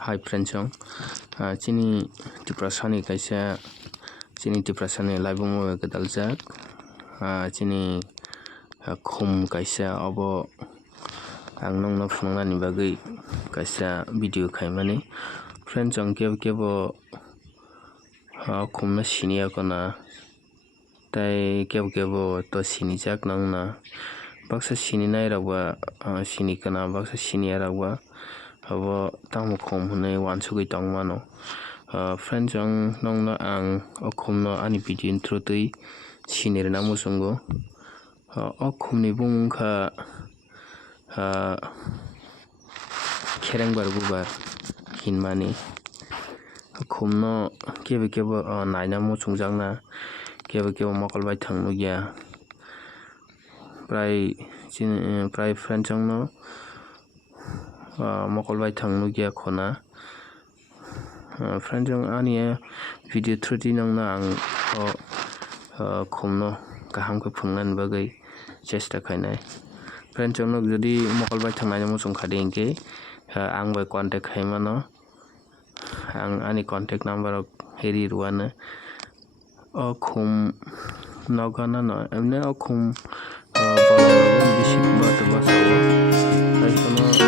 Hi friends chini tiprasani kaisa chini tiprasani laibung daljak chini khum kaisa abo ang nongno phunuknani bagui kaisa video khaimani friends kebo khum no sini yakona tei kebo to sinijak nongna baksa sininai rok ba sinikana baksa siniya rok ba abo tamo khum hinui uansukgui tongmano friends nongno ang o khum no ani video ni through tui sinirwna muchungo o khum ni bumung wngkha kherengbar bubar hinmani khum no kebo naina muchungjakna kebo mokol bai thang nukya prai friends no mokol bai thang nukya khona friends ani video through tui nongno ang o khum no kaham khe phunuknani bagui chesta khainai friends jodi mokol bai thangnai muchungkha de hinkhe ang bai contact khai mano ang ani contact number rok ree rwano o khum no gana emne o khum bolong rok bisi bachao tei kono